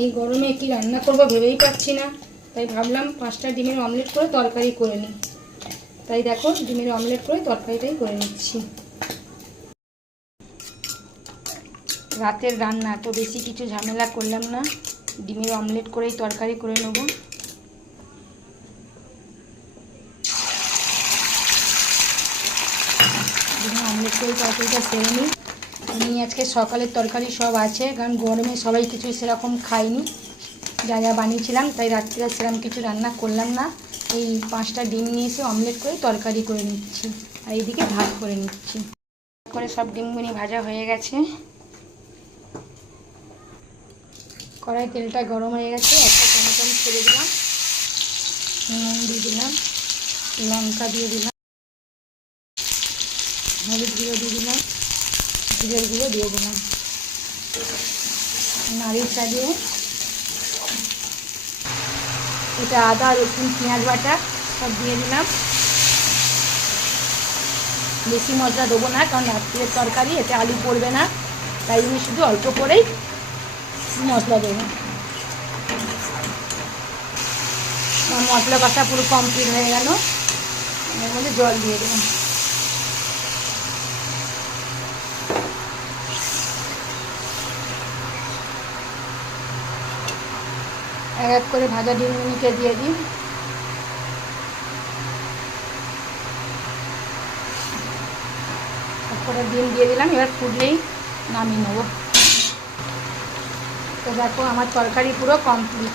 এই গরমে কি রান্না করব ভেবেই পাচ্ছি না, তাই ভাবলাম 5টা ডিমের অমলেট করে তরকারি করে নিই। তাই দেখো ডিমের অমলেট করে তরকারিটাই করে নিচ্ছি। রাতের রান্না তো বেশি কিছু ঝামেলা করলাম না, ডিমের অমলেট করেই তরকারি করে নেব। ডিমের অমলেট করে তরকারিটা সেরে নিই। আমি আজকে সকালের তরকারি সব আছে, কারণ গরমে সবাই কিছু সেরকম খাইনি, যা যা বানিয়েছিলাম, তাই রাত্রিরে সেরকম কিছু রান্না করলাম না। এই 5টা ডিম নিয়ে এসে অমলেট করে তরকারি করে নিচ্ছি, আর এইদিকে ভাত করে নিচ্ছি। করে সব ডিমগুলি ভাজা হয়ে গেছে। কড়াই তেলটা গরম হয়ে গেছে, একটা টমেটো ছেড়ে দিলাম, নুন দিয়ে দিলাম, লঙ্কা দিয়ে দিলাম, হলুদ গুঁড়ো দিয়ে দিলাম, জিরের গুঁড়ো দিয়ে দিলাম, নাড়িয়ে চালিয়ে এটা আদা রসুন পেঁয়াজ বাটা সব দিয়ে দিলাম। বেশি মশলা দেবো না, কারণ রাত্রির তরকারি, এতে আলু পড়বে না, তাই জন্য শুধু অল্প করেই মশলা দেবো। আমার মশলা কষা পুরো কমপ্লিট হয়ে গেল, এর মধ্যে জল দিয়ে দেবো। এক এক করে ভাজা ডিমগুলিকে দিয়ে দিই। সবকটা ডিম দিয়ে দিলাম, এবার ফুটলেই নামিয়ে নেবো। তো দেখো আমার তরকারি পুরো কমপ্লিট।